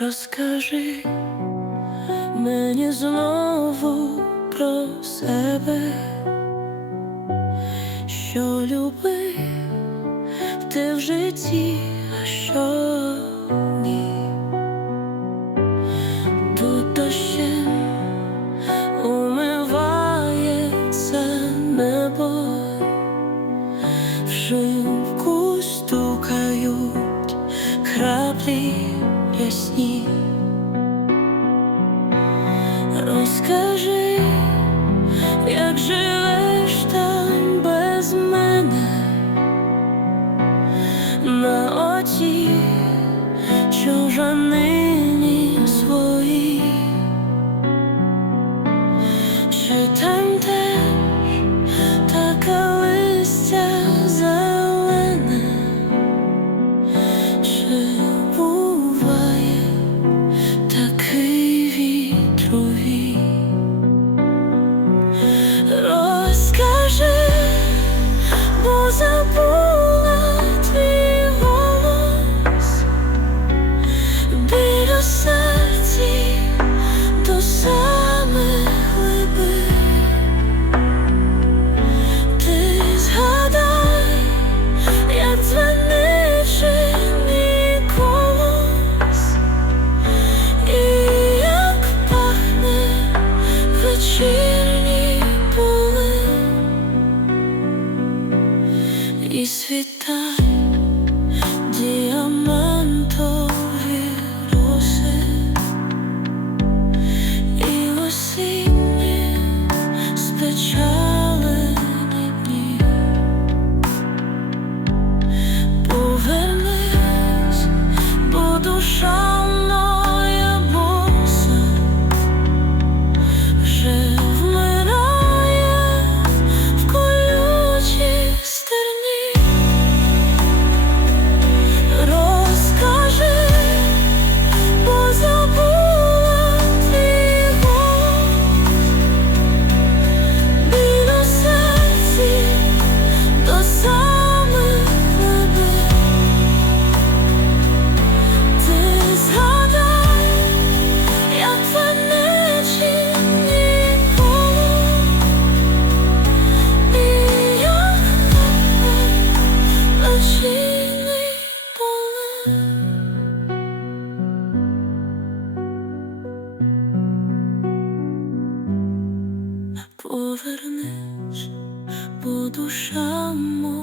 Розкажи мені знову про себе, що любив ти в житті, а що ні. Тут дощем умивається небо, в шибку стукають краплі ясні. Розкажи, як живеш там без мене на оці чужанині бо забула 이 sweet time Повернись, бо душа моя